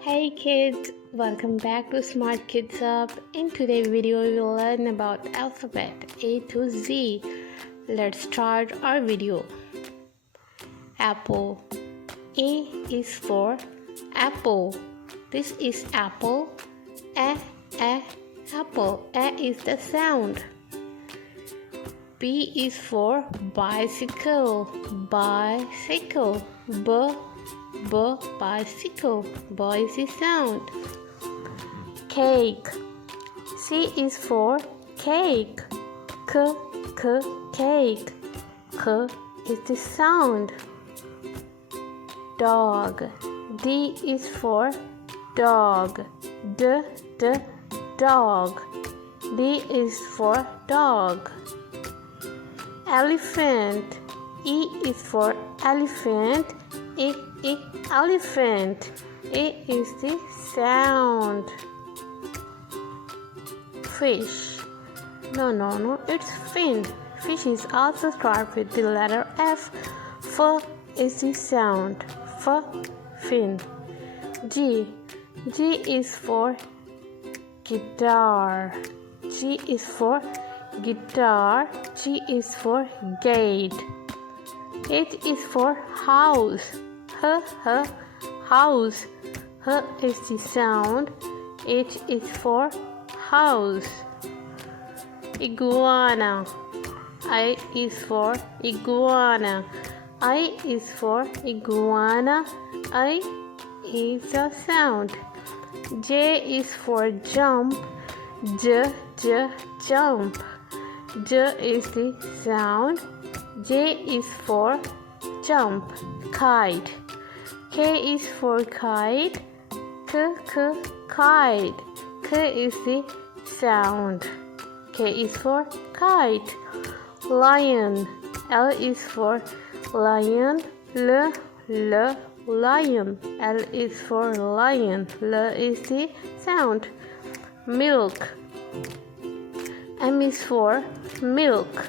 Hey kids, welcome back to Smart Kids Up. In today's video we will learn about alphabet A to Z. Let's start our video. Apple. A is for apple. This is apple. Apple. A is the sound. B is for bicycle. Bicycle. Bicycle. B is the sound. Cake. C is for cake. Cake. K is the sound. Dog. D is for dog. Dog. D is for dog. Elephant. E is for elephant. Elephant. A is the sound. Fish. No, it's fin. Fish is also start with the letter F. F is the sound. Fin. G is for guitar. G is for guitar. G is for gate. H is for house. House. H is the sound. H is for house. Iguana. I is for iguana. I is for iguana. I is the sound. J is for jump. Jump. J is the sound. J is for jump. Kite. K is for kite. Kite. K is the sound. K is for kite. Lion. L is for lion. Lion. L is for lion. L is the sound. Milk. M is for milk.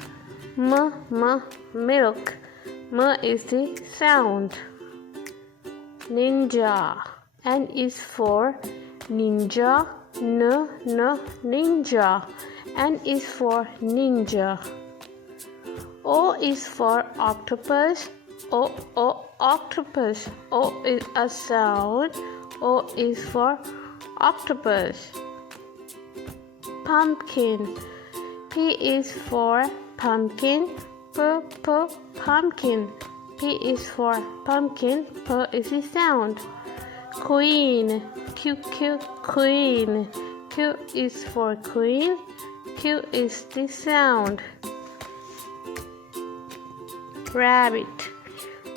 Milk. M is the sound. Ninja. N is for ninja. Ninja. N is for ninja. O is for octopus. Octopus. O is a sound. O is for octopus. Pumpkin. P is for pumpkin. Pumpkin. P is for pumpkin. P is the sound. Queen. Queen. Q is for queen. Q is the sound. Rabbit.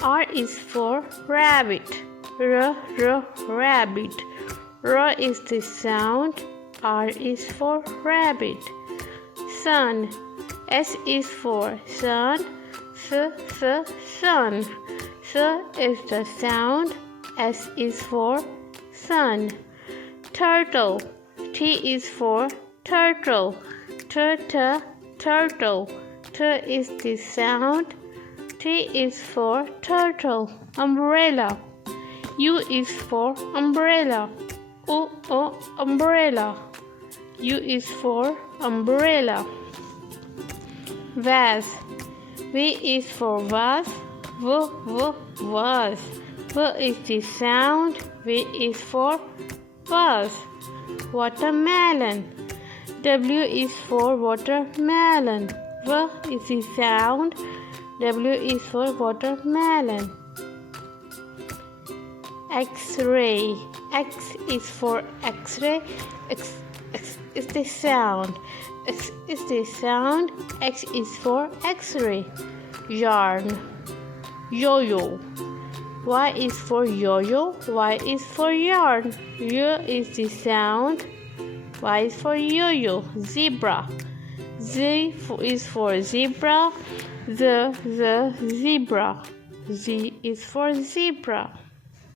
R is for rabbit. Rabbit. R is the sound. R is for rabbit. Sun. S is for sun. Sun. S is the sound. S is for sun. Turtle. T is for turtle. Turtle. T is the sound. T is for turtle. Umbrella. U is for umbrella. Umbrella. U is for umbrella. Vase. V is for vase. Vase. V is the sound. V is for vase. Watermelon. W is for watermelon. V is the sound. W is for watermelon. X-ray. X is for X-ray. X is the sound. X is the sound. X is for X-ray. Yarn. Yo-yo. Y is for yo-yo. Y is for yarn. Y is the sound. Y is for yo-yo. Zebra. Z is for zebra. The zebra. Z is for zebra.